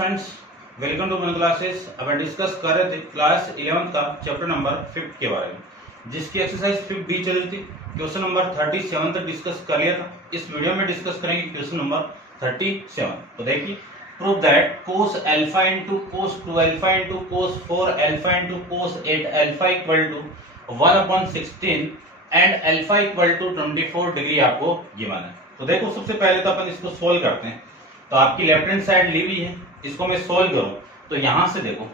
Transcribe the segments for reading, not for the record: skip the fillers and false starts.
Friends, welcome to one classes. अब discuss कर रहे थे क्लास 11 का चैप्टर नंबर 5 के बारे में, जिसकी एक्सरसाइज 5 भी चल रही थी। क्वेश्चन नंबर 37 तक डिस्कस कर लिया था। इस वीडियो में डिस्कस करेंगे क्वेश्चन नंबर 37। तो देखिए, prove that cos alpha into cos 2 alpha into cos 4 alpha into cos 8 alpha equal to 1/16 and alpha equal to 24 degree आपको गिवन है। तो देखो, सबसे पहले तो अपन इसको सोल्व करते हैं। तो आपकी लेफ्ट हैंड साइड ली हुई है, इसको मैं सोल्व करूं तो यहां से देखो,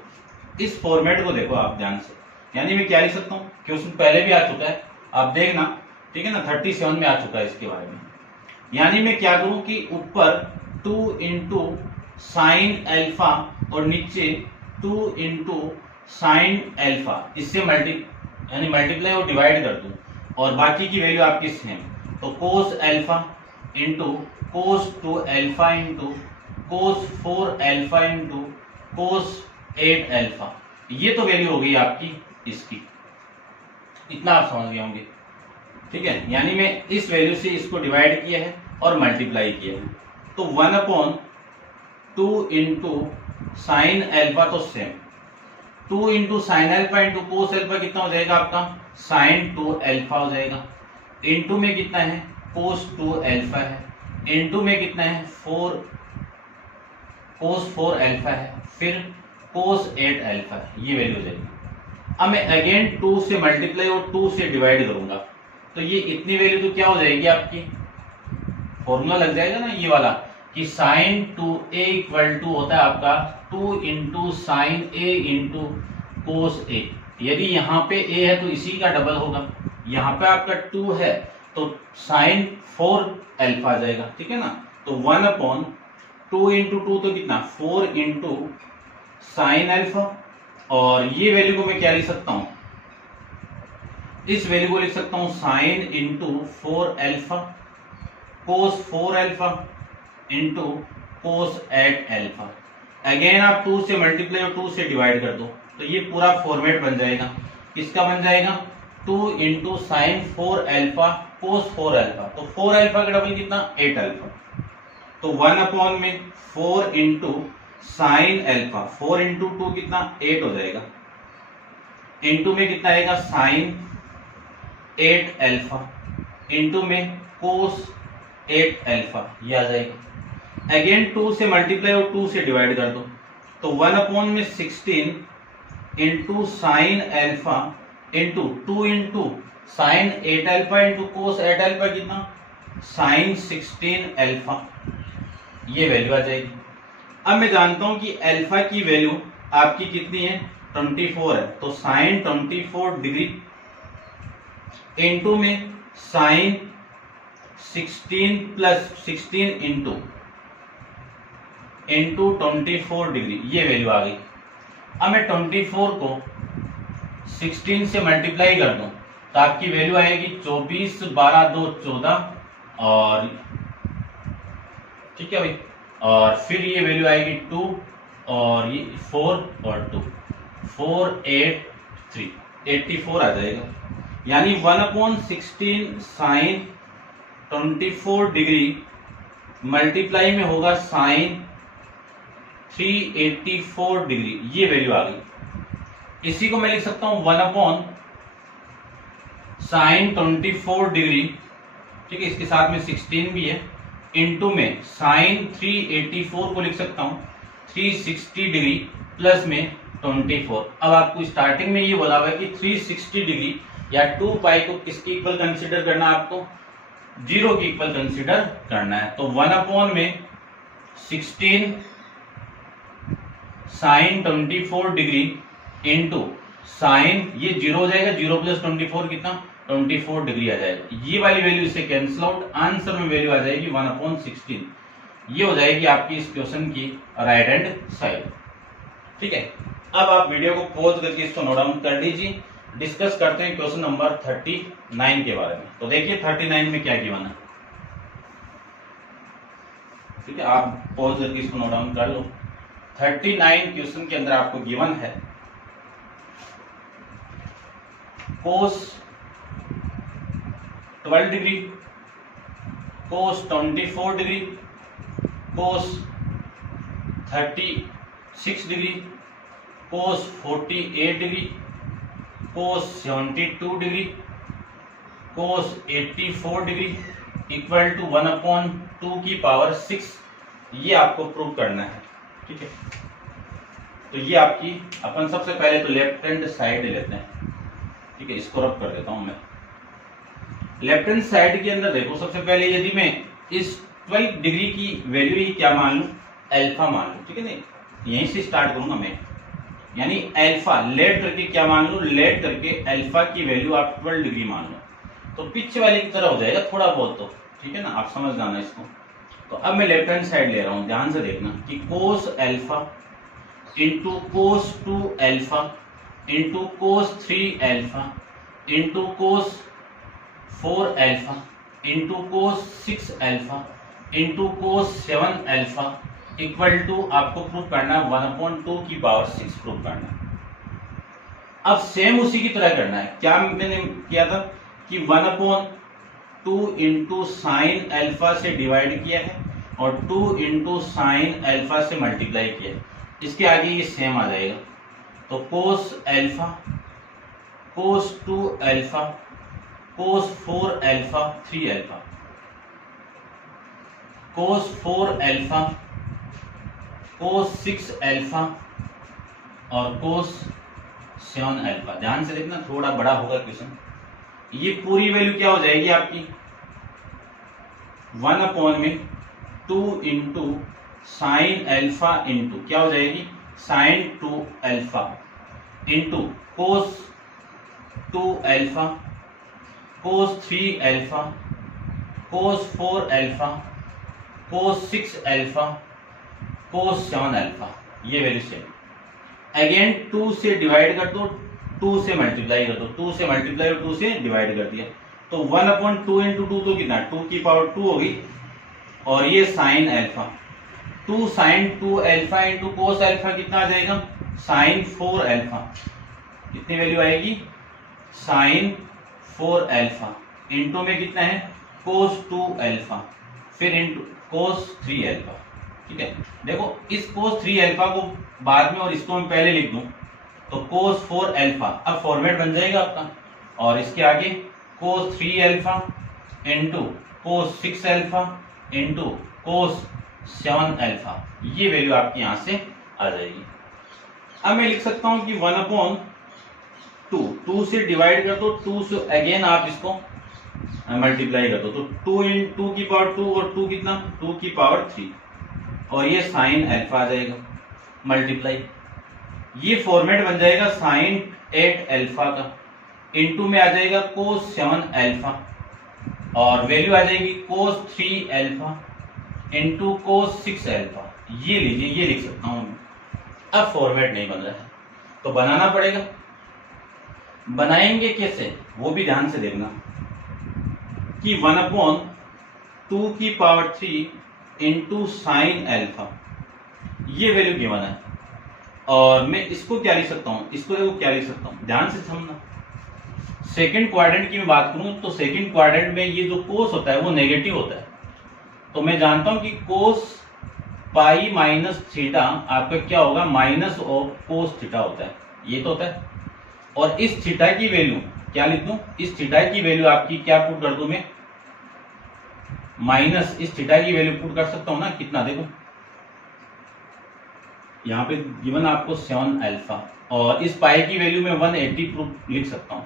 इस फॉर्मेट को देखो आप ध्यान से। यानी मैं क्या लिख सकता हूं, क्वेश्चन पहले भी आ चुका है, आप देखना, ठीक है ना। 37 में आ चुका है इसके बारे में। यानी मैं क्या करूं कि ऊपर 2 इंटू साइन अल्फा और नीचे 2 इंटू साइन अल्फा, इससे मल्टीप्लाई और डिवाइड कर दूं, और बाकी की वैल्यू आपकी सेम। तो कोस alpha into cos 2 alpha into cos 4 alpha into कोस 8 अल्फा, ये तो वैल्यू हो गई आपकी इसकी। इतना आप समझ गए होंगे, ठीक है। यानी मैं इस वैल्यू से इसको डिवाइड किया है और मल्टीप्लाई किया है। तो 1/2 इंटू साइन अल्फा, तो same 2 into sine alpha into cos alpha कितना हो जाएगा आपका, साइन 2 अल्फा हो जाएगा। इंटू में कितना है, कोस 2 अल्फा है। इंटू में कितना है, कोस 4 अल्फा है। फिर कोस 8 अल्फा है, ये वैल्यू हो जाएगी। अब मैं अगेन 2 से मल्टीप्लाई और 2 से डिवाइड करूंगा, तो ये इतनी वैल्यू तो क्या हो जाएगी आपकी, फॉर्मूला लग जाएगा ना ये वाला, कि साइन 2a इक्वल टू होता है आपका 2 into sine a into cos a। यदि यहाँ पे a है तो इसी का डबल होगा। यहाँ पे आपका 2 है तो साइन 4 अल्फा आ जाएगा, ठीक है ना। तो 1/2 इंटू 2 तो कितना, 4 इंटू साइन अल्फा, और ये वैल्यू को मैं क्या लिख सकता हूं, इस वैल्यू को लिख सकता हूं sine into 4 alpha cos 4 alpha into कोस 8 अल्फा। अगेन आप 2 से मल्टीप्लाई और 2 से डिवाइड कर दो, तो ये पूरा फॉर्मेट बन जाएगा। किसका बन जाएगा, 2 into sign 4 alpha cos 4 alpha. तो 4 अल्फा का डबल कितना, 8 अल्फा। तो 1/4 इंटू साइन अल्फा, 4 इंटू 2 कितना, 8 हो जाएगा। इंटू में कितना आएगा, साइन 8 अल्फा इंटू में कोस 8 अल्फा, ये आ जाएगा। अगेन 2 से मल्टीप्लाई और 2 से डिवाइड कर दो, तो 1/16 into sine alpha into 2 into sign 8 alpha into कोस 8 अल्फा कितना, साइन 16 अल्फा, ये वैल्यू आ जाएगी। अब मैं जानता हूं कि अल्फा की वैल्यू आपकी कितनी है, 24 है। तो साइन 24 डिग्री इंटू में साइन 16 प्लस 16 इंटू 24 डिग्री, ये वैल्यू आ गई। अब मैं 24 को 16 से मल्टीप्लाई कर दूं तो आपकी वैल्यू आएगी 24, 12 2 14, और ठीक है भाई, और फिर ये वैल्यू आएगी 2 और ये 4 और 2, 4 8 3, 84 आ जाएगा। यानी 1/16 साइन 24 डिग्री मल्टीप्लाई में होगा साइन 384 डिग्री, ये वैल्यू आ गई। इसी को मैं लिख सकता हूं 1/sin 24 डिग्री, ठीक है, इसके साथ में 16 भी है, इंटू में साइन 384 को लिख सकता हूं 360 डिग्री प्लस में 24। अब आपको स्टार्टिंग में ये बोला हुआ है कि 360 डिग्री या 2 पाई को किसकी इक्वल कंसीडर करना है, आपको 0 की इक्वल कंसीडर करना है। तो 1/16 साइन 24 डिग्री इंटू साइन, ये 0 हो जाएगा, 0 प्लस 24 कितना, 24 डिग्री आ जाएगा। ये वाली वैल्यू इससे कैंसिल आउट, आंसर में वैल्यू आ जाएगी 1/16। ये हो जाएगी आपकी इस क्वेश्चन की राइट हैंड साइड, ठीक है। अब आप वीडियो को पॉज करके इसको नोट डाउन कर लीजिए। डिस्कस करते हैं क्वेश्चन नंबर 39 के बारे में। तो देखिए 39 में क्या गिवन है, ठीक है, आप पॉज करके इसको नोट डाउन कर लो। 39 क्वेश्चन के अंदर आपको गिवन है cos 12 degree, cos 24 degree, cos 30 6 degree, cos 48 degree, cos 72 degree, cos 84 degree equal to 1/2 की पावर 6। ये आपको प्रूव करना है, ठीक है। तो ये आपकी अपन सबसे पहले तो लेफ्ट हैंड साइड लेते हैं, ठीक है। इसको रब कर देता हूं मैं। लेफ्ट हैंड साइड के अंदर देखो, सबसे पहले यदि मैं इस 12 डिग्री की वैल्यू ही क्या मान लूं, अल्फा मान लूं, ठीक है। नहीं, यहीं से स्टार्ट करूंगा मैं, यानी अल्फा लेट करके क्या मान लूं, लेट करके अल्फा की वैल्यू आप 12 डिग्री मान लो, तो पिच वाली की तरह हो जाएगा थोड़ा बहुत, तो ठीक है ना, आप समझ जाना इसको। तो अब मैं लेफ्ट हैंड साइड ले रहा हूं, ध्यान से देखना कि cos alpha into cos 2 alpha into cos 3 alpha into cos 4 alpha into cos 6 alpha into cos 7 alpha equal to आपको प्रूव करना 1/2 की पावर 6 प्रूव करना है। अब सेम उसी की तरह करना है। क्या मैंने किया था कि 1/2 इंटू साइन अल्फा से डिवाइड किया है और 2 इंटू साइन अल्फा से मल्टीप्लाई किया है। इसके आगे ये सेम आ जाएगा, तो कोस अल्फा, कोस 2 alpha, cos 4 alpha 3 alpha, cos 4 alpha, cos 6 alpha और कोस 7 अल्फा। ध्यान से देखना, थोड़ा बड़ा होगा क्वेश्चन। ये पूरी वैल्यू क्या हो जाएगी आपकी, 1/2 इंटू साइन अल्फा इंटू क्या हो जाएगी, sine 2 alpha into cos 2 alpha, cos 3 alpha, cos 4 alpha, cos 6 alpha, cos 7 alpha. ये वैल्यू सेम। अगेन 2 से डिवाइड कर दो, 2 से मल्टीप्लाई कर दो, 2 से मल्टीप्लाई और 2 से डिवाइड कर दिया, तो 1/2 इंटू 2 तो कितना, 2 की पावर 2 होगी। और ये sine alpha, 2 sine 2 alpha into cos alpha कितना आ जाएगा, साइन 4 अल्फा। कितनी वैल्यू आएगी, साइन 4 अल्फा इंटू में कितना है, कोस 2 अल्फा, फिर इंटू कोस 3 अल्फा, ठीक है। देखो इस कोस 3 अल्फा को बाद में और इसको मैं पहले लिख दूं, तो कोस 4 अल्फा अब फॉर्मेट बन जाएगा आपका, और इसके आगे कोस 3 alpha into cos 6 alpha into cos 7 alpha. ये वैल्यू आपकी यहां से आ जाएगी। अब मैं लिख सकता हूं कि 1/2, 2 से डिवाइड कर दो, 2 से अगेन आप इसको मल्टीप्लाई कर दो, तो 2 इन 2 की पावर 2 और 2 कितना, 2 की पावर 3, और ये साइन अल्फा आ जाएगा मल्टीप्लाई। ये फॉर्मेट बन जाएगा साइन 8 अल्फा का, इंटू में आ जाएगा कोस 7 अल्फा, और वैल्यू आ जाएगी कोस 3 अल्फा इंटू कोस 6 अल्फा। ये लीजिए, ये लिख सकता हूं मैं। अब फॉर्मेट नहीं बन रहा है तो बनाना पड़ेगा। बनाएंगे कैसे, वो भी ध्यान से देखना कि 1/2 की पावर 3 इंटू साइन अल्फा, ये वैल्यू गिवन है, और मैं इसको क्या लिख सकता हूं, इसको देखो क्या लिख सकता हूं, ध्यान से समझना। सेकंड क्वाड्रेंट की मैं बात करूं तो सेकंड क्वाड्रेंट में ये जो कोस होता है वो नेगेटिव होता है, तो मैं जानता हूं कि कोस पाई माइनस थीटा आपका क्या होगा, माइनस ऑफ कोस थीटा होता है, ये तो होता है। और इस थीटा की वैल्यू क्या लिख दूं, इस थीटा की वैल्यू आपकी क्या पुट कर दूं मैं, माइनस इस थीटा की वैल्यू पुट कर सकता हूं ना, कितना देखो यहां पे गिवन आपको 7 अल्फा, और इस पाई की वैल्यू में 180 प्रूफ लिख सकता हूं,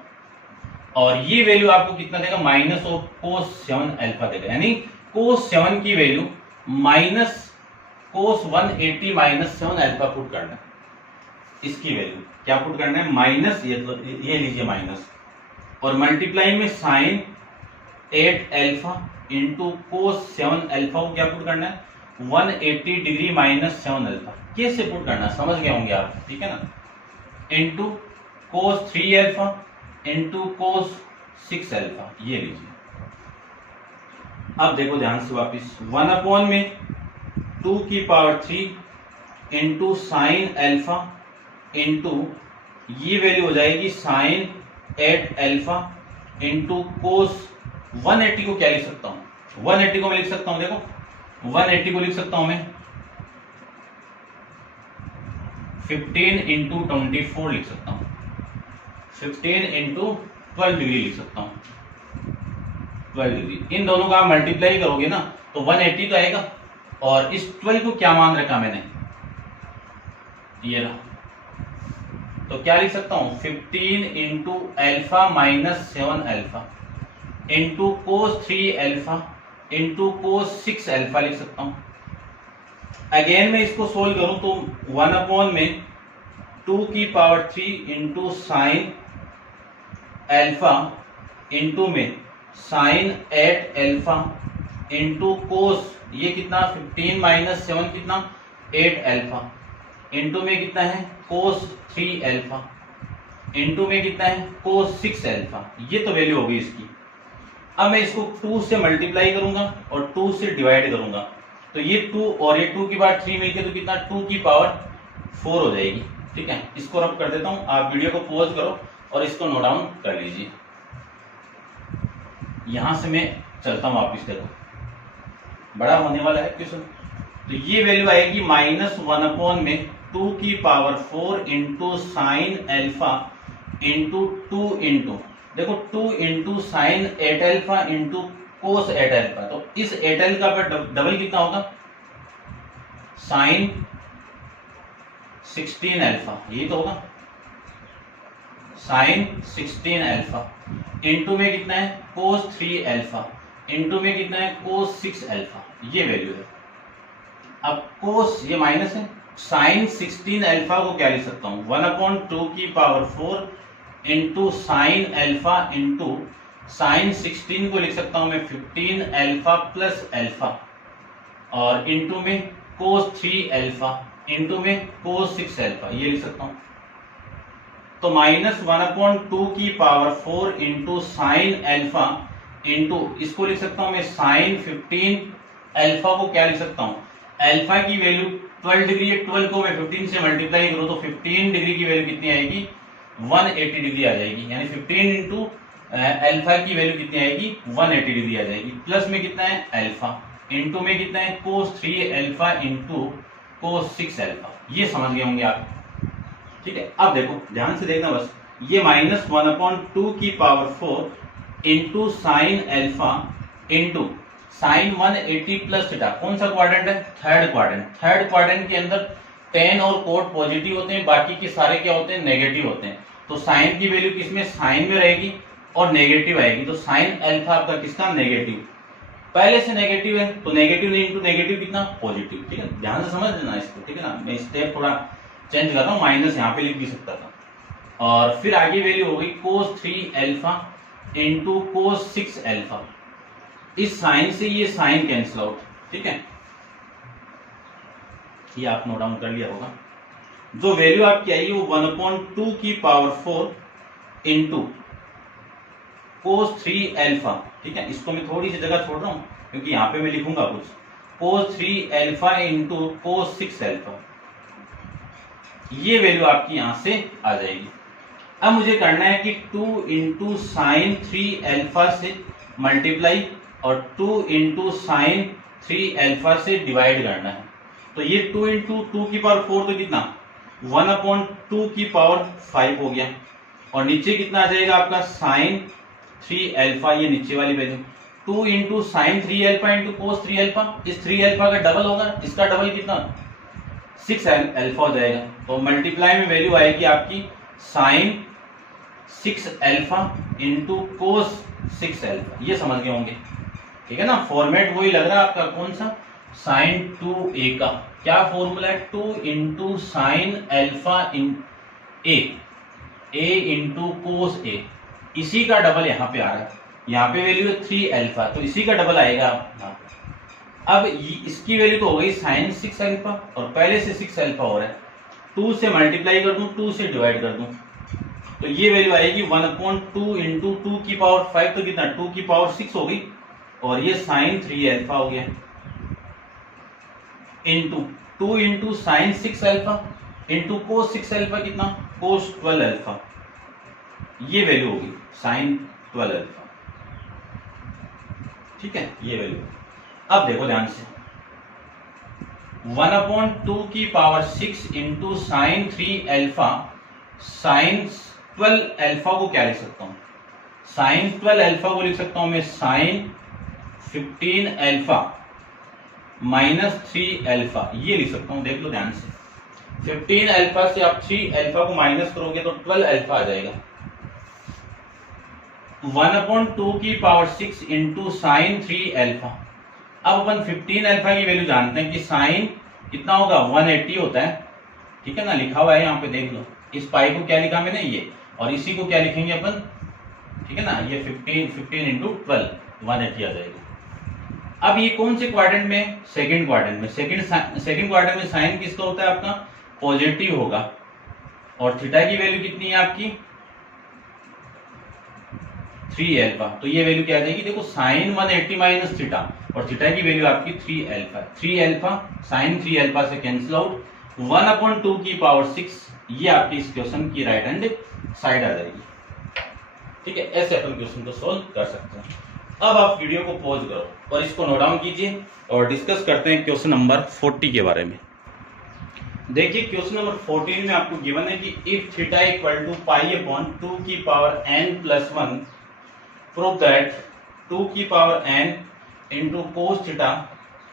और ये वैल्यू आपको कितना देगा, माइनस ऑफ कोस 7 अल्फा देगा। यानी कोस 7 की value minus cos 180 minus 7 alpha put करना है। इसकी वैल्यू क्या पुट करना है, माइनस, ये लीजिए माइनस, और मल्टीप्लाई में sine 8 alpha into cos 7 alpha को क्या पुट करना है, 180 डिग्री माइनस 7 अल्फा। कैसे पुट करना समझ गए होंगे आप, ठीक है ना, into cos 3 alpha into cos 6 alpha. ये लीजिए। अब देखो ध्यान से वापिस, 1/2 की power 3 into sine alpha into ये वैल्यू हो जाएगी साइन 8 अल्फा इंटू कोस 180 को क्या लिख सकता हूं, 180 को मैं लिख सकता हूं, देखो 180 को लिख सकता हूं मैं 15 इंटू 24 लिख सकता हूँ, 15 इंटू 12 डिग्री लिख सकता हूँ, 12 डिग्री। इन दोनों का आप मल्टीप्लाई करोगे ना तो 180 तो आएगा। और इस 12 को क्या मान रखा मैंने, ये रहा, तो क्या लिख सकता हूँ 15 into alpha minus 7 alpha into cos 3 alpha into cos 6 alpha लिख सकता हूँ। अगेन मैं इसको सोल्व करूं तो 1 अपॉन में 2 की power 3 into sine alpha into में साइन 8 एल्फा इंटू कोस, ये कितना 15 माइनस 7 कितना 8 एल्फा इंटू में कितना है कोस 3 एल्फा इंटू में कितना है कोस 6 एल्फा। ये तो वैल्यू होगी इसकी। अब मैं इसको 2 से मल्टीप्लाई करूंगा और 2 से डिवाइड करूंगा तो ये 2 और ये 2 की पावर 3 मिलके तो कितना 2 की पावर 4 हो जाएगी। ठीक है, इसको रब कर देता हूं, आप वीडियो को पॉज करो और इसको नोट डाउन कर लीजिए। यहां से मैं चलता हूं वापिस, देखो बड़ा होने वाला है क्वेश्चन। तो ये वैल्यू आएगी -1 अपॉन में 2 की power 4 into sine alpha into 2 into, देखो 2 इंटू साइन 8 एल्फा इंटू कोस 8 एल्फा। तो इस 8 एल्फा का डबल कितना होगा साइन 16 एल्फा, यही तो होगा साइन 16 एल्फा इंटू में कितना है कोस 3 एल्फा इंटू में कितना है कोस 6 एल्फा। ये वैल्यू है। अब कोस ये माइनस है, साइन 16 एल्फा को क्या लिख सकता हूं 1 अपॉन 2 की power 4 into sine alpha into sine 16 को लिख सकता हूं मैं 15 एल्फा प्लस एल्फा और इंटू में कोस 3 एल्फा इंटू में कोस 6 एल्फा, ये लिख सकता हूं। तो -1 अपॉन 2 की power 4 into sine alpha into इसको लिख सकता हूं मैं साइन 15 एल्फा को क्या लिख सकता हूं, एल्फा की वैल्यू 12 डिग्री है, 12 को मैं 15 से मल्टीप्लाई करूं तो 15 डिग्री की वैल्यू कितनी आएगी 180 डिग्री आ जाएगी। यानी 15 इंटू एल्फा की वैल्यू कितनी आएगी 180 डिग्री आ जाएगी। प्लस में कितना है एल्फा इंटू में कितना है कोस 3 एल्फा इंटू कोस 6 एल्फा। ये समझ गए होंगे आप। ठीक है, अब देखो ध्यान से देखना बस, ये -1 अपॉन 2 की power 4 into sine alpha into sine 180 plus theta. कौन सा क्वाड्रेंट है, थर्ड क्वाड्रेंट। थर्ड क्वाड्रेंट के अंदर टेन और कोट पॉजिटिव होते हैं, बाकी के सारे क्या होते हैं नेगेटिव होते हैं। तो साइन की वैल्यू किसमें साइन में रहेगी और नेगेटिव आएगी। तो साइन एल्फा आपका किसका नेगेटिव, पहले से नेगेटिव है तो नेगेटिव नहीं इंटू नेगेटिव कितना पॉजिटिव। ठीक है, ध्यान से समझ लेना इसको। ठीक है ना, मैं स्टेप थोड़ा चेंज कर रहा हूँ, माइनस यहाँ पे लिख भी सकता था। और फिर आगे वैल्यू हो गई कोस 3 एल्फा इंटू कोस 6 एल्फा। इस साइन से ये साइन कैंसिल आउट। ठीक है, ये आप नोट डाउन कर लिया होगा। जो वैल्यू आपकी आई वो 1/2 की पावर 4 इंटू कोस 3 एल्फा। ठीक है, इसको मैं थोड़ी सी जगह छोड़ रहा हूं क्योंकि यहां पे मैं लिखूंगा कुछ, कोस 3 एल्फा इंटू कोस 6 एल्फा। ये वैल्यू आपकी यहां से आ जाएगी। अब मुझे करना है कि 2 इंटू साइन 3 एल्फा से मल्टीप्लाई और 2 इंटू साइन 3 एल्फा से डिवाइड करना है। तो ये 2 इंटू 2 की पावर 4 तो कितना 1/2 की पावर 5 हो गया। और नीचे कितना आ जाएगा आपका साइन 3 एल्फा, ये नीचे वाली value 2 into sine 3 alpha into cos 3 alpha. इस 3 एल्फा का डबल होगा, इसका डबल कितना 6 एल्फा हो जाएगा। तो मल्टीप्लाई में वैल्यू आएगी आपकी sine 6 alpha into cos 6 alpha. ये समझ गए होंगे। ठीक है ना, फॉर्मेट वही लग रहा है आपका, कौन सा साइन 2a का क्या फॉर्मूला है 2 इंटू साइन एल्फा इन ए इंटू कोस ए। इसी का डबल यहाँ पे आ रहा है, यहाँ पे वैल्यू है 3 एल्फा तो इसी का डबल आएगा। अब इसकी वैल्यू तो हो गई साइन 6 एल्फा और पहले से 6 एल्फा हो रहा है, 2 से मल्टीप्लाई कर दूं 2 से डिवाइड कर दूं तो ये वैल्यू आएगी 1/2 इंटू 2 की पावर 5 तो कितना 2 की पावर 6 हो गई और ये साइन 3 एल्फा हो गया into 2 into sign 6 alpha into cos 6 alpha कितना कोस 12 एल्फा। ये वैल्यू होगी साइन 12 एल्फा। ठीक है, ये वैल्यू। अब देखो ध्यान से, 1/2 की power 6 into sine 3 alpha. Sine 12 alpha को क्या लिख सकता हूं? साइन 12 अल्फा को लिख सकता हूं मैं साइन 15 अल्फा माइनस 3 अल्फा, ये लिख सकता हूं। देख लो ध्यान से, 15 अल्फा से आप 3 अल्फा को माइनस करोगे तो 12 अल्फा आ जाएगा। 1/2 की पावर 6 इंटू साइन 3 अल्फा। अब अपन 15 अल्फा की वैल्यू जानते हैं कि साइन कितना होगा, 180 होता है, ठीक है ना, लिखा हुआ है यहाँ पे, देख लो। इस पाई को क्या लिखा मैंने, ये, और इसी को क्या लिखेंगे अपन, ठीक है ना, ये 15 इंटू 12 180 आ जाएगा। अब ये कौन से क्वाड्रेंट में? सेकंड क्वाड्रेंट में। सेकंड क्वाड्रेंट में साइन किसका होता है आपका? पॉजिटिव होगा। और थीटा की वैल्यू कितनी है आपकी? 3 अल्फा। तो ये वैल्यू क्या आ जाएगी, देखो साइन 180 माइनस थीटा, और थीटा की वैल्यू आपकी 3 अल्फा। 3 अल्फा साइन 3 अल्फा से कैंसिल आउट, 1/2 की पावर 6, ये आपकी इस क्वेश्चन की राइट हैंड साइड आ जाएगी। ठीक है, ऐसे अपन क्वेश्चन को सोल्व कर सकते हैं। अब आप वीडियो को पॉज करो और इसको नोट डाउन कीजिए और डिस्कस करते हैं क्वेश्चन नंबर 40 के बारे में। देखिए क्वेश्चन नंबर 14 में आपको गिवन है कि if theta equal to pi upon 2 की power n plus 1 prove that 2 की power n into cos theta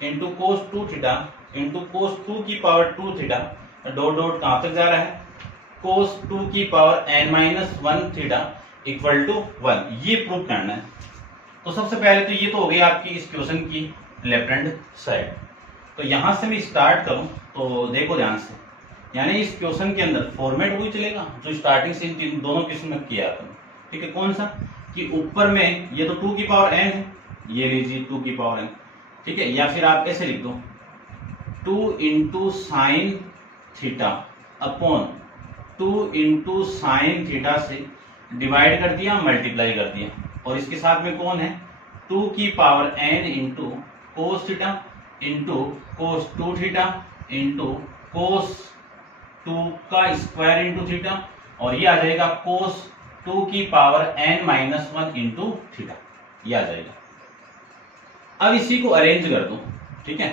into cos 2 theta into cos 2 की पावर 2 थीटा डॉट डॉट कहां तक जा रहा है, कोस 2 की power n minus 1 theta equal to 1, ये प्रूव करना है। तो सबसे पहले तो ये तो हो गई आपकी इस क्वेश्चन की लेफ्ट हैंड साइड। तो यहां से मैं स्टार्ट करूं तो देखो ध्यान से, यानी इस क्वेश्चन के अंदर फॉर्मेट वही चलेगा जो स्टार्टिंग से इन दोनों क्वेश्चन में किया था। ठीक है, कौन सा कि ऊपर में ये तो 2 की पावर n है, ये लीजिए 2 की पावर n, ठीक है, या फिर आप ऐसे लिख दो 2 into sine theta upon 2 into sine theta से डिवाइड कर दिया, मल्टीप्लाई कर दिया, और इसके साथ में कौन है 2 की power n into cos theta into cos 2 theta into cos 2 का स्क्वायर इंटू थीटा, और ये आ जाएगा कोस 2 की power n minus 1 into theta, ये आ जाएगा। अब इसी को अरेंज कर दो, ठीक है,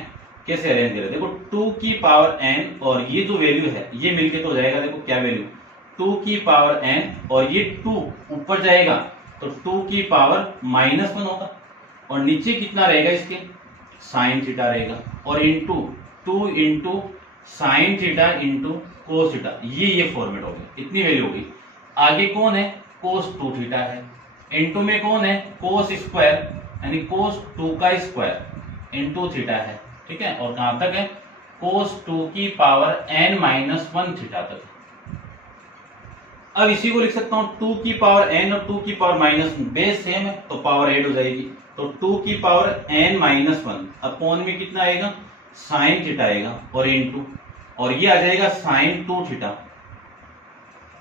कैसे अरेंज करें, देखो 2 की पावर n और ये जो वैल्यू है ये मिलके तो हो जाएगा, देखो क्या वैल्यू 2 की पावर n और ये 2 ऊपर जाएगा तो 2 की पावर माइनस 1 होगा, और नीचे कितना रहेगा इसके साइन थीटा रहेगा, और into 2 into sine theta into cos theta, ये फॉर्मेट हो गया, इतनी वैल्यू हो गई। आगे कौन है कोस 2 थीटा है, इंटू में कौन है कोस स्क्वायर यानी कोस 2 का स्क्वायर इंटू थीटा है, ठीक है, और कहां तक है कोस 2 की पावर n माइनस 1 थीटा तक। अब इसी को लिख सकता हूं 2 की पावर n और 2 की पावर माइनस 1 बेस सेम है तो पावर ऐड हो जाएगी, तो 2 की पावर n माइनस 1 अपॉन में कितना आएगा साइन थीटा आएगा, और इंटू, और ये आ जाएगा साइन 2 थीटा,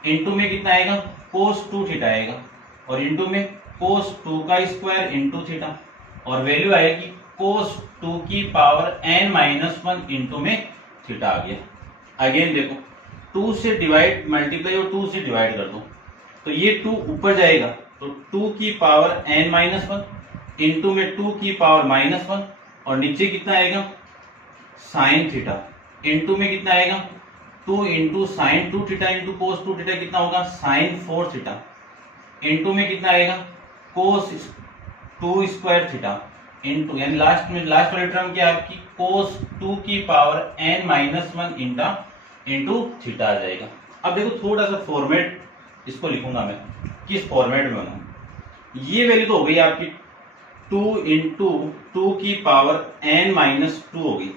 इंटू में कितना आएगा कोस 2 थीटा आएगा, और इंटू में कोस 2 का स्क्वायर इंटू थीटा, और वैल्यू आएगी कोस 2 की पावर n माइनस 1 इंटू में थीटा आ गया। अगेन देखो 2 से डिवाइड मल्टीप्लाई और 2 से डिवाइड कर दो तो ये 2 ऊपर जाएगा तो 2 की पावर n माइनस 1 इंटू में 2 की पावर माइनस 1, और नीचे कितना आएगा साइन थीटा, इंटू में कितना आएगा 2 into sine 2 theta into cos 2 theta कितना होगा साइन 4 थीटा, इंटू में कितना आएगा कोस 2 स्क्वायर थीटा इंटू, यानी लास्ट वाली टर्म क्या है आपकी कोस 2 की power n minus 1 into theta आ जाएगा। अब देखो थोड़ा सा फॉर्मेट इसको लिखूंगा मैं, किस फॉर्मेट में होना, ये वैल्यू तो हो गई आपकी 2 इंटू 2 की पावर n माइनस 2 होगी,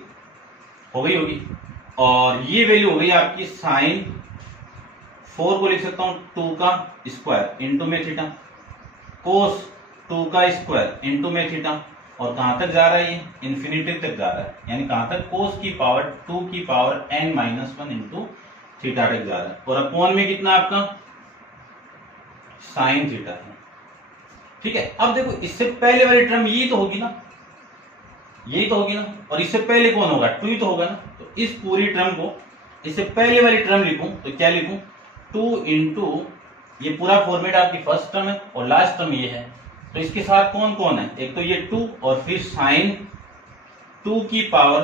और ये वैल्यू हो गई आपकी साइन 4 को लिख सकता हूं 2 का स्क्वायर इंटू में थीटा, कोस 2 का स्क्वायर इंटू में थीटा, और कहां तक जा रहा है ये इन्फिनिटी तक जा रहा है, यानी कहां तक कोस की पावर 2 की power n minus 1 into theta तक जा रहा है, और अपॉन में कितना आपका साइन थीटा है। ठीक है, अब देखो इससे पहले वाली टर्म यही तो होगी ना, और इससे पहले कौन होगा 2 ही तो होगा ना, तो इस पूरी टर्म को इससे पहले वाली टर्म लिखूं तो क्या लिखूं 2 इंटू, ये पूरा फॉर्मेट आपकी फर्स्ट टर्म है और लास्ट टर्म ये है, तो इसके साथ कौन कौन है, एक तो ये 2 और फिर साइन 2 की पावर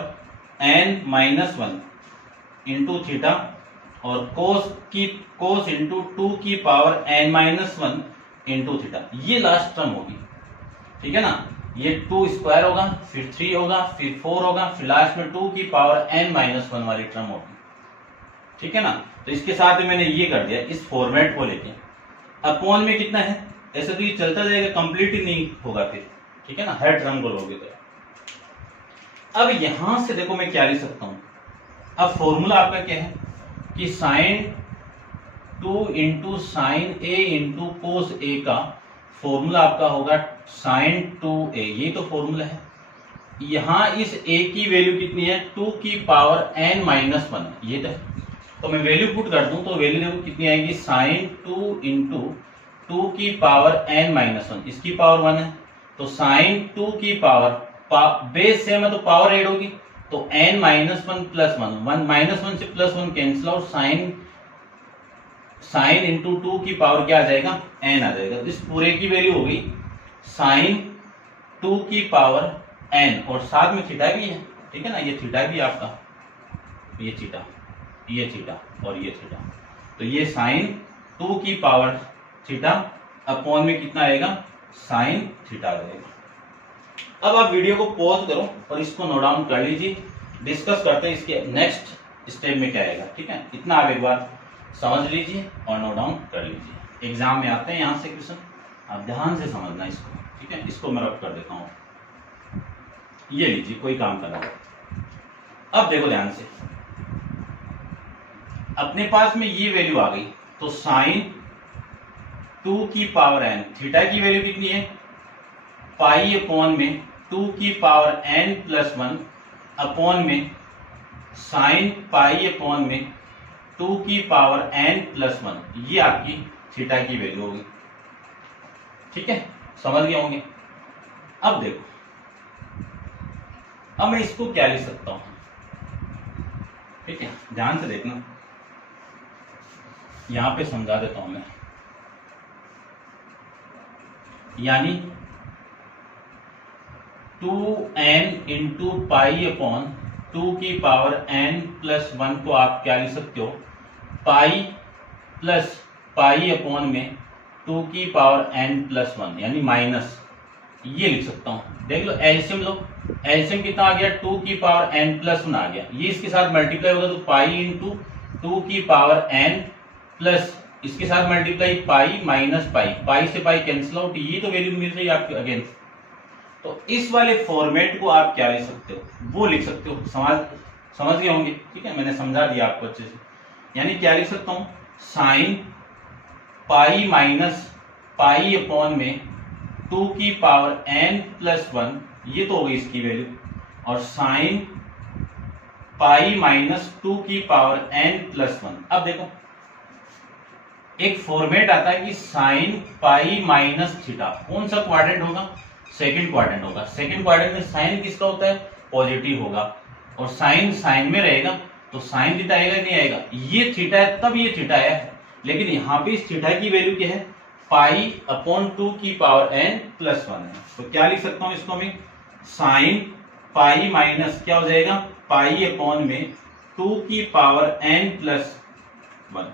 n-1 इंटू थीटा और कोस इंटू 2 की पावर n-1 इंटू थीटा, ये लास्ट टर्म होगी, ठीक है ना। ये 2 स्क्वायर होगा, फिर 3 होगा, फिर 4 होगा, फिर लास्ट में 2 की पावर n-1 वाली टर्म होगी, ठीक है ना। तो इसके साथ ही मैंने ये कर दिया इस फॉर्मेट को लेके। अपॉन में कितना है, ऐसे तो ये चलता जाएगा, कंप्लीट ही नहीं होगा फिर, ठीक है ना, हर टर्म को लोगे तो। अब यहां से देखो मैं क्या लिख सकता हूं। अब फॉर्मूला आपका क्या है कि साइन 2 इंटू साइन ए इंटू कोस ए का फॉर्मूला आपका होगा साइन 2a, ये तो फॉर्मूला है। यहां इस a की वैल्यू कितनी है, 2 की पावर n-1, ये तो मैं वैल्यू पुट कर दूं तो वैल्यू देखो कितनी आएगी, साइन 2 इंटू 2 की पावर n-1, इसकी पावर 1 है, तो साइन 2 की पावर, बेस सेम है तो पावर ऐड होगी, तो n-1 प्लस 1, -1 से +1 कैंसिल आउट, साइन इंटू 2 की पावर क्या आ जाएगा, n आ जाएगा। इस पूरे की वैल्यू होगी साइन 2 की पावर n, और साथ में थीटा भी है, ठीक है ना, ये थीटा भी आपका, ये थीटा, ये थीटा और ये थीटा, तो ये साइन 2 की पावर थीटा अपॉन में कितना आएगा, साइन थीटा आ जाएगा। अब आप वीडियो को पॉज करो और इसको नोट डाउन कर लीजिए, डिस्कस करते हैं इसके नेक्स्ट स्टेप में क्या आएगा, ठीक है। इतना आप एक बार समझ लीजिए और नोट डाउन कर लीजिए। एग्जाम में आते हैं यहां से क्वेश्चन, आप ध्यान से समझना इसको, ठीक है। इसको मैं रब कर देता हूं, ये लीजिए, कोई काम करना। अब देखो ध्यान से, अपने पास में ये वैल्यू आ गई, तो साइन 2 की पावर n, थीटा की वैल्यू कितनी है, पाई अपॉन में 2 की पावर n+1 अपॉन में साइन पाई अपॉन में 2 की पावर n+1, ये आपकी थीटा की वैल्यू होगी, ठीक है, समझ गए होंगे। अब देखो, अब मैं इसको क्या लिख सकता हूं, ठीक है, ध्यान से देखना, यहां पे समझा देता हूं मैं, यानी 2n इंटू पाई अपॉन 2 की पावर n+1 को आप क्या लिख सकते हो, पाई प्लस पाई अपॉन में 2 की पावर n+1, यानी माइनस, ये लिख सकता हूं। देख लो एलसीएम लो, एलसीएम कितना आ गया, 2 की पावर n+1 आ गया, ये इसके साथ मल्टीप्लाई होगा तो पाई इंटू 2 की पावर n प्लस इसके साथ मल्टीप्लाई पाई माइनस पाई, पाई से पाई कैंसिल आउट, ये तो वैल्यू मिल रही है आपके अगेन। तो इस वाले फॉर्मेट को आप क्या लिख सकते हो, वो लिख सकते हो, समझ गए होंगे, ठीक है, मैंने समझा दिया आपको अच्छे से। यानी क्या लिख सकता हूं, sine pi minus pi upon में 2 की पावर n+1, ये तो होगी इसकी वैल्यू, और साइन पाई माइनस 2 की पावर n+1। अब देखो एक फॉर्मेट आता है कि साइन पाई माइनस थीटा, कौन सा क्वाड्रेंट होगा, सेकंड क्वाड्रेंट होगा। सेकंड क्वाड्रेंट में साइन किसका होता है, पॉजिटिव होगा, और साइन साइन में रहेगा तो साइन थीटा आएगा नहीं आएगा, ये थीटा है तब ये थीटा है, लेकिन यहाँ पे इस थीटा की वैल्यू क्या है, पाई अपॉन 2 की पावर n+1 है। तो क्या लिख सकता हूं इसको मैं, साइन पाई माइनस क्या हो जाएगा, पाई अपॉन में 2 की पावर n+1,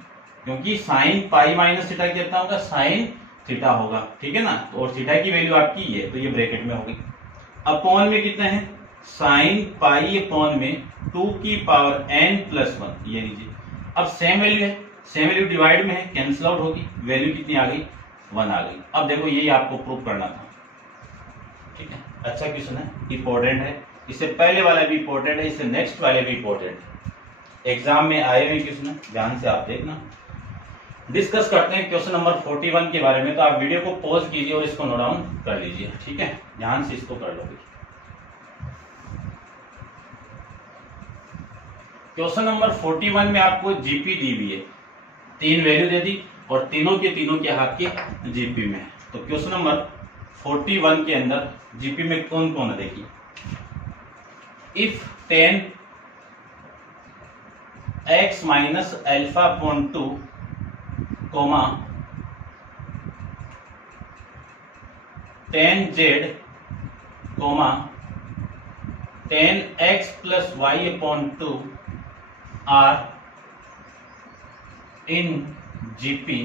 क्योंकि साइन पाई माइनस थीटा कितना होगा, साइन थीटा होगा, ठीक है ना। तो और थीटा की वैल्यू आपकी ये, तो ये ब्रैकेट में होगी, अपॉन में कितना है, साइन पाई अपॉन में 2 की पावर n+1, ये लीजिए। अब सेम वैल्यू है, सेम वैल्यू डिवाइड में है, कैंसिल आउट होगी, वैल्यू कितनी आ गई, 1 आ गई। अब देखो यही आपको प्रूव करना था, ठीक है, अच्छा क्वेश्चन है, इंपॉर्टेंट है, इससे पहले वाला भी इंपॉर्टेंट है, इससे नेक्स्ट वाले भी इंपॉर्टेंट है, एग्जाम में आए हुए क्वेश्चन, ध्यान से आप देखना। डिस्कस करते हैं क्वेश्चन नंबर 41 के बारे में, तो आप वीडियो को पॉज कीजिए और इसको नोट डाउन कर लीजिए, ठीक है, ध्यान से इसको कर लोगे। क्वेश्चन नंबर 41 में आपको जीपी दी हुई है, 3 वैल्यू दे दी और तीनों के हाथ के जीपी में है। तो क्वेश्चन नंबर 41 के अंदर जीपी में कौन कौन है देखिए, if 10x minus alpha upon 2 comma 10z comma 10x plus Y upon 2 are in GP,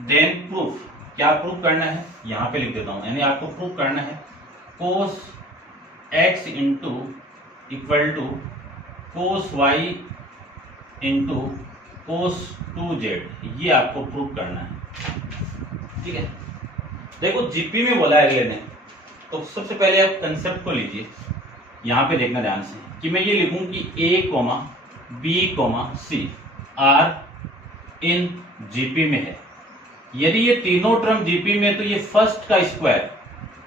then proof, क्या प्रूफ करना है यहां पे लिख देता हूं, यानी आपको प्रूफ करना है cos x into equal to cos y into cos 2z, ये आपको प्रूफ करना है। ठीक है, देखो जीपी में बोला है अगले ने, तो सबसे पहले आप कंसेप्ट को लीजिए, यहां पे देखना ध्यान से कि मैं ये लिखूं कि a, b, c are in GP में है। यदि ये तीनों टर्म जीपी में, तो ये फर्स्ट का स्क्वायर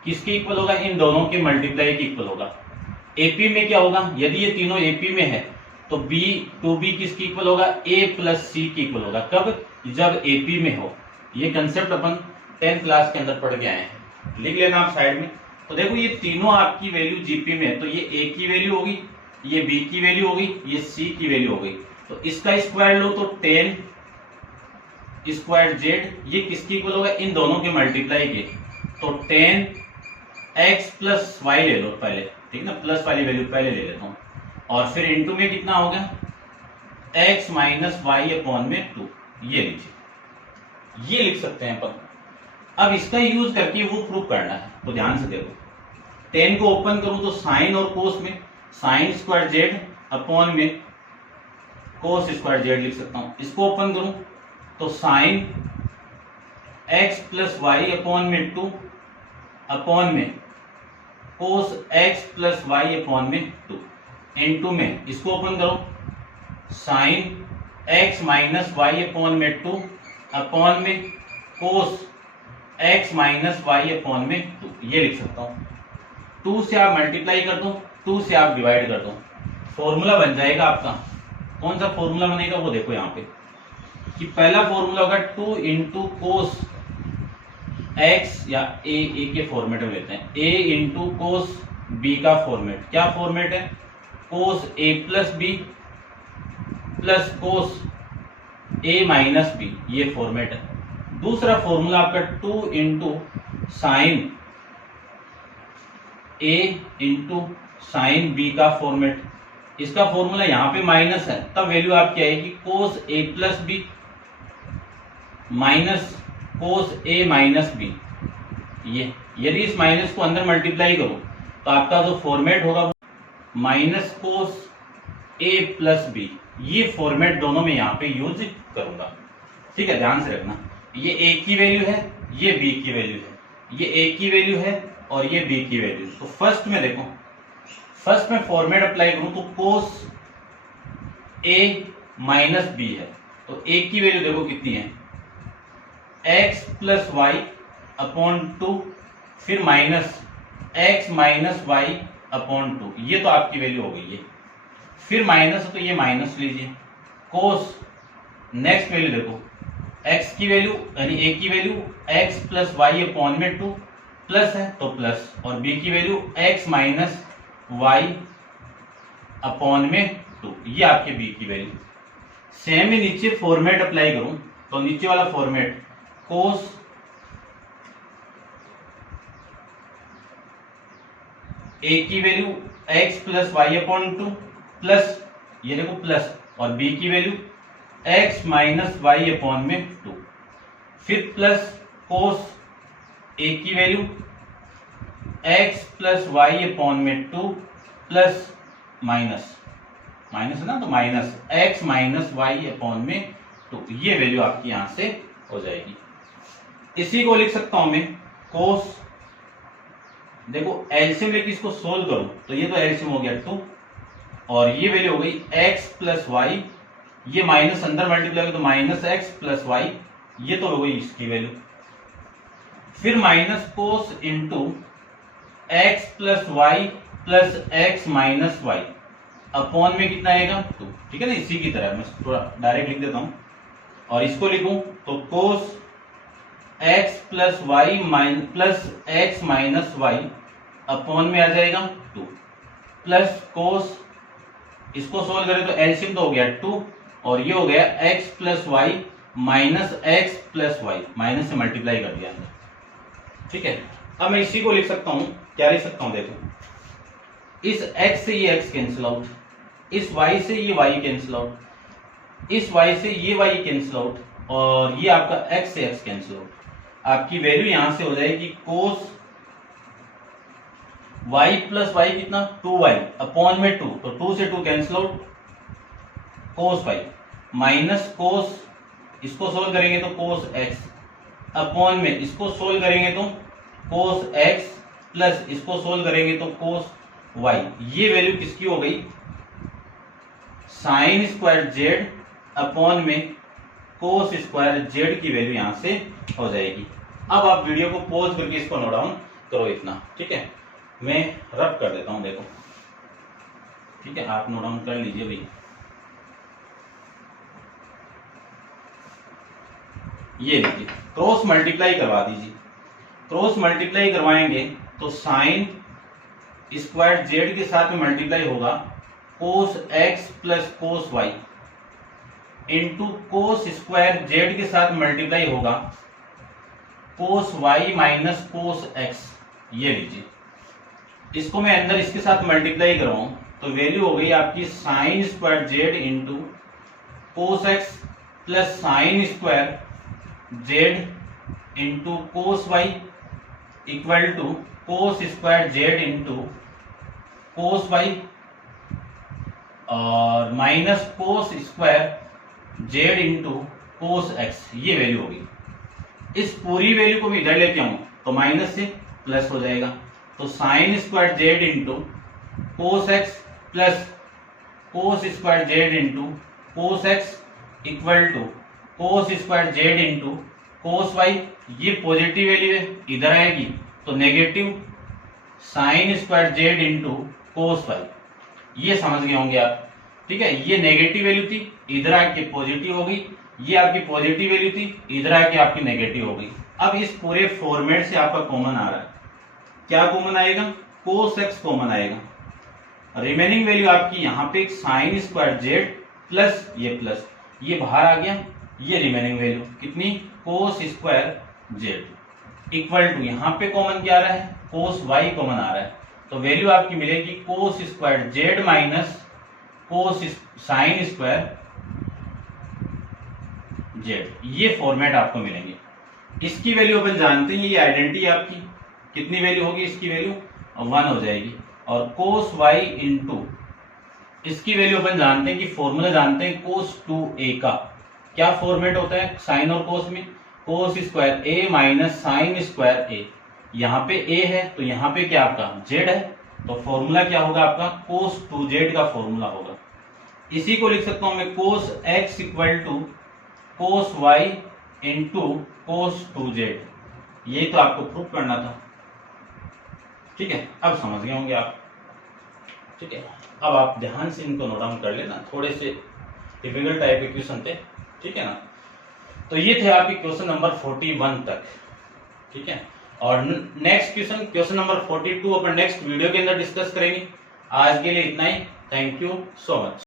किसके इक्वल होगा, इन दोनों के मल्टीप्लाई के इक्वल होगा। एपी में क्या होगा, यदि ये तीनों एपी में है तो बी टू बी किसके इक्वल होगा, ए प्लस सी के इक्वल होगा। कब, जब एपी में हो। ये कंसेप्ट अपन 10th क्लास के अंदर पढ़ के आए हैं, लिख लेना आप साइड में। तो देखो ये तीनों आपकी वैल्यू जीपी में है, तो ये ए की वैल्यू होगी, ये बी की वैल्यू होगी, ये सी की वैल्यू होगी। तो इसका स्क्वायर लो तो 10 स्क्वायर जेड, ये किसके इक्वल होगा, इन दोनों के मल्टीप्लाई के। तो 10x प्लस वाई ले लो पहले, ठीक ना, प्लस वाली वैल्यू पहले ले लेता हूं, और फिर इनटू में कितना हो गया, x माइनस वाई अपॉन में 2, ये लीजिए, ये लिख सकते हैं अपन। अब इसका यूज करके वो प्रूफ करना है, तो ध्यान से देखो, 10 को ओपन करूं तो साइन और कोस में साइन स्क्वायर जेड अपॉन में कोस स्क्वायर जेड लिख सकता हूं। इसको ओपन करूं तो sine x plus Y upon में 2 अपॉन में cos x plus Y upon में 2 इनटू में, इसको ओपन करो sine x minus Y upon में 2 अपॉन में cos x minus Y upon में 2, ये लिख सकता हूं। 2 से आप मल्टीप्लाई कर दो, 2 से आप डिवाइड कर दो, फॉर्मूला बन जाएगा आपका। कौन सा फॉर्मूला बनेगा वो देखो यहाँ पे, कि पहला फॉर्मूला होगा 2 इंटू कोस x, या ए के फॉर्मेट में लेते हैं, a इंटू कोस b का फॉर्मेट। क्या फॉर्मेट है, cos a plus B plus cos a minus B, ये फॉर्मेट है। दूसरा फॉर्मूला आपका 2 into sine a into sine b का फॉर्मेट। इसका फॉर्मूला यहाँ पे माइनस है, तब वैल्यू आपकी आएगी cos a plus B minus cos a minus B. ये यदि इस माइनस को अंदर मल्टीप्लाई करो तो आपका जो फॉर्मेट होगा minus cos a plus B, ये फॉर्मेट दोनों में यहाँ पे यूज करूंगा। ठीक है, ध्यान से रखना, ये a की वैल्यू है, ये b की वैल्यू है, ये a की वैल्यू है और ये b की वैल्यू। तो फर्स्ट में देखो, फर्स्ट में फॉर्मेट अप्लाई करूं तो कोस a माइनस बी है, तो a की वैल्यू देखो कितनी है, x प्लस वाई अपॉन 2, फिर minus x minus Y upon 2, ये तो आपकी वैल्यू हो गई है। फिर माइनस है तो ये माइनस लीजिए, कोस नेक्स्ट वैल्यू देखो, x की वैल्यू यानी a की value x plus Y upon में 2, प्लस है तो प्लस, और b की value x minus Y upon में 2, ये आपके b की वैल्यू। सेम ही नीचे फॉर्मेट अप्लाई करूं तो नीचे वाला फॉर्मेट कोस a की value x plus Y upon 2 plus, ये देखो प्लस, और b की value x minus Y upon में 2, फिर प्लस कोस a की value x plus Y upon में 2 प्लस माइनस, माइनस है ना, तो minus x minus Y upon में 2, ये वैल्यू आपकी यहां से हो जाएगी। इसी को लिख सकता हूं मैं कोस, देखो एलसीएम लेके इसको सोल्व करूं तो ये तो एलसीएम हो गया 2, और ये वैल्यू हो गई x प्लस वाई, ये माइनस अंदर मल्टीप्लाई तो माइनस x प्लस वाई, ये तो हो गई इसकी वैल्यू। फिर minus cos into x plus Y plus x minus Y upon में कितना आएगा 2, ठीक है ना। इसी की तरह मैं थोड़ा डायरेक्ट लिख देता हूं, और इसको लिखूं तो cos x plus Y plus x minus Y upon में आ जाएगा 2, प्लस कोस, इसको सोल्व करें तो एलसीएम तो हो गया 2, और ये हो गया x plus Y minus x plus Y, minus से मल्टीप्लाई कर दिया, ठीक है। अब मैं इसी को लिख सकता हूं, क्या लिख सकता हूं, देखो इस x से ये x कैंसिल आउट, इस y से ये y कैंसिल आउट, इस y से ये y कैंसिल आउट, और ये आपका x से x कैंसिल आउट। आपकी वैल्यू यहां से हो जाएगी कोस y प्लस y कितना 2y अपॉन में 2, तो 2 से 2 कैंसिल आउट, कोस y माइनस कोस, इसको सोल्व करेंगे तो कोस x अपॉन में इसको सोल्व करेंगे तो कोस x प्लस इसको सोल्व करेंगे तो कोस y। ये वैल्यू किसकी हो गई, साइन स्क्वायर जेड अपॉन में कोस स्क्वायर जेड की वैल्यू यहां से हो जाएगी। अब आप वीडियो को पॉज करके इसको नोट डाउन करो इतना, ठीक है। मैं रब कर देता हूं, देखो, ठीक है, आप नोट डाउन कर लीजिए भाई। ये लीजिए, क्रॉस मल्टीप्लाई करवा दीजिए। क्रॉस मल्टीप्लाई करवाएंगे तो साइन स्क्वायर जेड के साथ में मल्टीप्लाई होगा cos x plus cos Y into cos square Z के साथ मल्टीप्लाई होगा cos Y minus cos x. ये लीजिए, इसको मैं अंदर इसके साथ मल्टीप्लाई करवाऊं तो वैल्यू हो गई आपकी sine square Z into cos x plus sine square Z into cos y equal to cos square Z into cos y और minus cos square Z into cos x. ये वैल्यू होगी। इस पूरी value को भी इधर लेके आऊं तो माइनस से प्लस हो जाएगा, तो sine square Z into cos x plus cos square Z into cos X equal to cos square Z into cos Y. ये पॉजिटिव वैल्यू है, इधर आएगी तो negative sine square Z into cos Y. ये समझ गए होंगे आप, ठीक है। ये नेगेटिव वैल्यू थी, इधर आके पॉजिटिव हो गई। ये आपकी पॉजिटिव वैल्यू थी, इधर आके आपकी नेगेटिव हो गई। अब इस पूरे फॉर्मेट से आपका कॉमन आ रहा है, क्या कॉमन आएगा, कोस एक्स कॉमन आएगा। रिमेनिंग वैल्यू आपकी यहाँ पे साइन स्क्वायर जेड प्लस ये बाहर आ गया। ये रिमेनिंग वैल्यू कितनी, cos square Z equal to यहाँ पे कॉमन क्या आ रहा है, कोस वाई कॉमन आ रहा है। तो वैल्यू आपकी मिलेगी कोस square Z minus cos sign square Z. ये फॉर्मेट आपको मिलेंगे। इसकी वैल्यू अपन जानते हैं, ये आइडेंटिटी आपकी कितनी वैल्यू होगी, इसकी वैल्यू 1 हो जाएगी। और कोस वाई इंटू इसकी वैल्यू अपन जानते हैं कि फॉर्मूला जानते हैं कोस 2a का। क्या फॉर्मेट होता है साइन और कोस में, cos square a minus sine square a। यहाँ पे a है तो यहाँ पे क्या आपका z है, तो फॉर्मूला क्या होगा आपका कोस 2z का फॉर्मूला होगा। इसी को लिख सकता हूं मैं cos x equal to cos y into cos 2z। ये तो आपको प्रूफ करना था, ठीक है। अब समझ गए होंगे आप, ठीक है। अब आप ध्यान से इनको नोट डाउन कर लेना, थोड़े से डिफिकल्ट टाइप के क्वेश्चन थे, ठीक है ना। तो ये थे आपके क्वेश्चन नंबर 41 तक, ठीक है। और नेक्स्ट क्वेश्चन नंबर 42 अपन नेक्स्ट वीडियो के अंदर डिस्कस करेंगे। आज के लिए इतना ही, थैंक यू सो मच।